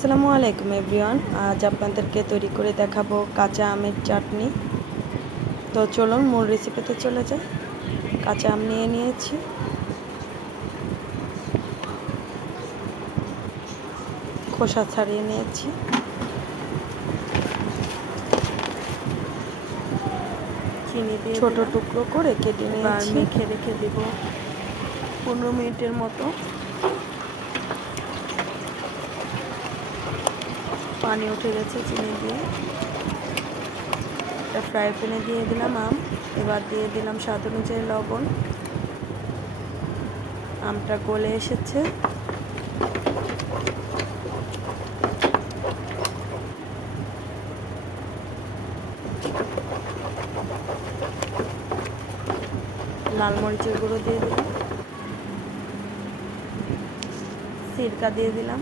আসসালামু আলাইকুম এভরিওয়ান। আজ আপনাদেরকে তৈরি করে দেখাবো কাঁচা আমের চাটনি। তো চলুন মূল রেসিপিতে চলে যাই। কাঁচা আম নিয়ে নিয়েছি, খোসা ছাড়িয়ে নিয়েছি, চিনি দিয়ে ছোট দিলাম। টুকরো করে কেটে এবার নিয়েছি। মেখে রেখে দেব 15 মিনিটের মতো। পানি উঠে গেছে চিনি দিয়ে। একটা ফ্রাই প্যানে দিয়ে দিলাম আম। এবার দিয়ে দিলাম স্বাদ অনুযায়ী লবণ। আমটা গলে এসেছে। লাল মরিচের গুঁড়ো দিয়ে দিলাম, সিরকা দিয়ে দিলাম।